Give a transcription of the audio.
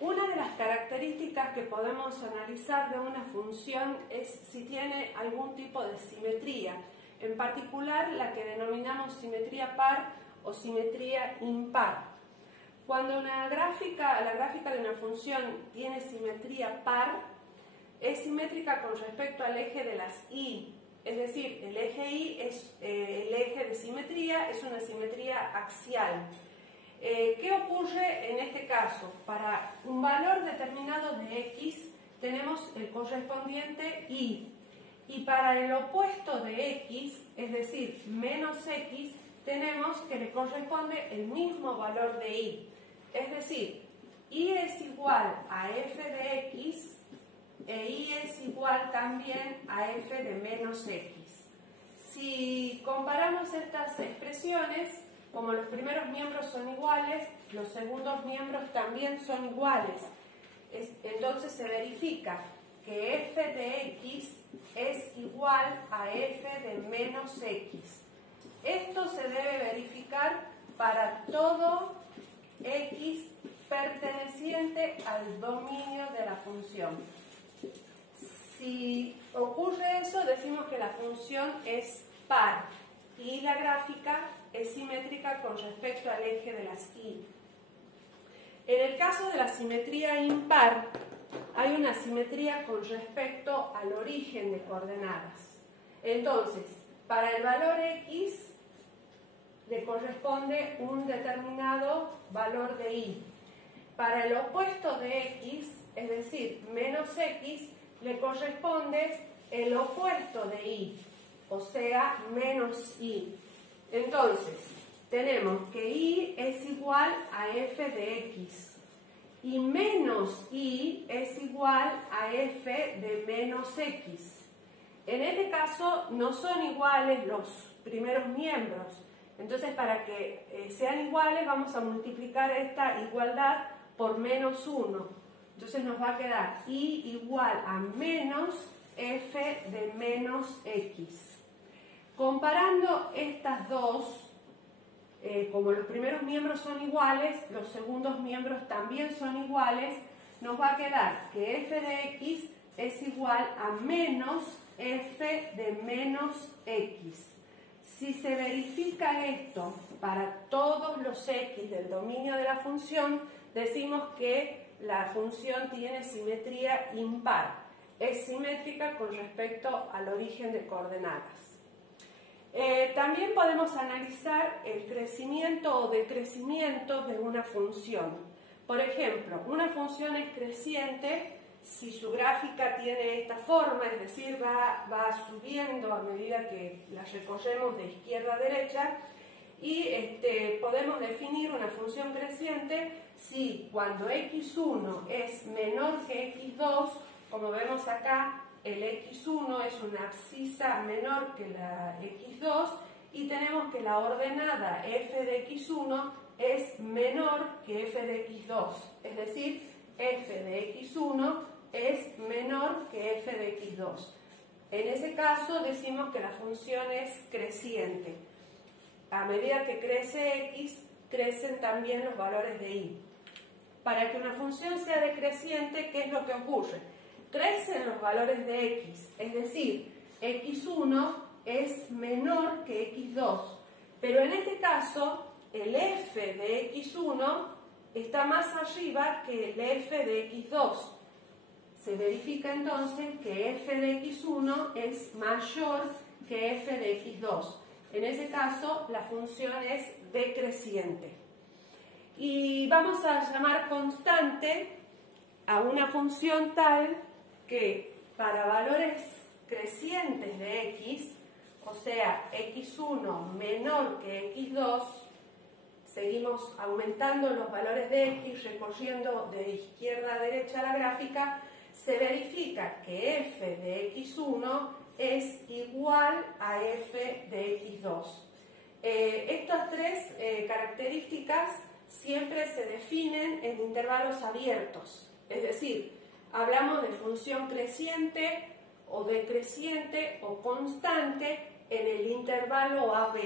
Una de las características que podemos analizar de una función es si tiene algún tipo de simetría, en particular la que denominamos simetría par o simetría impar. Cuando la gráfica de una función tiene simetría par, es simétrica con respecto al eje de las y, es decir, el eje y es el eje de simetría, es una simetría axial. ¿Qué ocurre en este caso? Para un valor determinado de x tenemos el correspondiente y para el opuesto de x, es decir, menos x, tenemos que le corresponde el mismo valor de y. Es decir, y es igual a f de x e y es igual también a f de menos x. Si comparamos estas expresiones, como los primeros miembros son iguales, los segundos miembros también son iguales. Entonces se verifica que f de x es igual a f de menos x. Esto se debe verificar para todo x perteneciente al dominio de la función. Si ocurre eso, decimos que la función es par y la gráfica es simétrica con respecto al eje de las y. En el caso de la simetría impar, hay una simetría con respecto al origen de coordenadas. Entonces, para el valor x le corresponde un determinado valor de y. Para el opuesto de x, es decir, menos x, le corresponde el opuesto de y, o sea, menos y. Entonces, tenemos que y es igual a f de x y menos y es igual a f de menos x. En este caso no son iguales los primeros miembros, entonces para que sean iguales vamos a multiplicar esta igualdad por menos 1. Entonces nos va a quedar y igual a menos f de menos x. Comparando estas dos, como los primeros miembros son iguales, los segundos miembros también son iguales, nos va a quedar que f de x es igual a menos f de menos x. Si se verifica esto para todos los x del dominio de la función, decimos que la función tiene simetría impar. Es simétrica con respecto al origen de coordenadas. También podemos analizar el crecimiento o decrecimiento de una función. Por ejemplo, una función es creciente si su gráfica tiene esta forma, es decir, va subiendo a medida que la recorremos de izquierda a derecha, y podemos definir una función creciente si cuando x1 es menor que x2, como vemos acá, el x1 es una abscisa menor que la x2 y tenemos que la ordenada f de x1 es menor que f de x2, es decir, f de x1 es menor que f de x2. En ese caso decimos que la función es creciente. A medida que crece x, crecen también los valores de y. Para que una función sea decreciente, ¿qué es lo que ocurre? Crecen los valores de x, es decir, x1 es menor que x2, pero en este caso el f de x1 está más arriba que el f de x2. Se verifica entonces que f de x1 es mayor que f de x2. En ese caso la función es decreciente. Y vamos a llamar constante a una función tal que para valores crecientes de x, o sea, x1 menor que x2, seguimos aumentando los valores de x, recorriendo de izquierda a derecha la gráfica, se verifica que f de x1 es igual a f de x2. Estas tres características siempre se definen en intervalos abiertos, es decir, hablamos de función creciente o decreciente o constante en el intervalo AB.